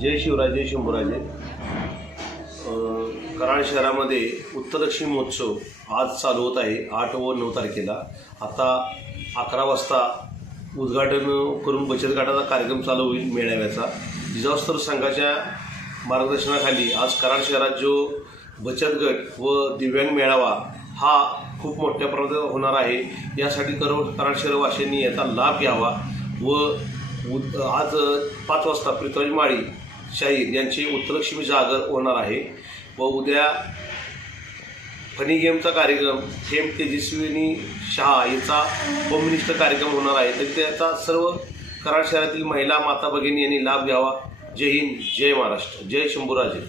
जय शिवराज जय शंभूराजे. कराड शहरामध्ये उत्तरदक्षिण महोत्सव आज चालू होत आहे आठ व नऊ तारखेला. आता अकरा वाजता उद्घाटन करून बचत गटाचा कार्यक्रम चालू होईल मेळाव्याचा. जिजास्तर संघाच्या मार्गदर्शनाखाली आज कराड शहरात जो बचत गट व दिव्यांग मेळावा हा खूप मोठ्या प्रमाणात होणार आहे. यासाठी करव कराड शहरवासियांनी याचा लाभ घ्यावा व उद आज पाच वाजता पृथ्वीराज माळी शाहीर यांची उत्तरलक्ष्मी जागर होणार आहे व उद्या फनी गेमचा कार्यक्रम थेंब तेजस्विनी शहा यांचा होम मिनिस्टर कार्यक्रम होणार आहे. तर त्याचा सर्व कराड शहरातील महिला माता भगिनी यांनी लाभ घ्यावा. जय हिंद जय महाराष्ट्र जय शंभूराजे.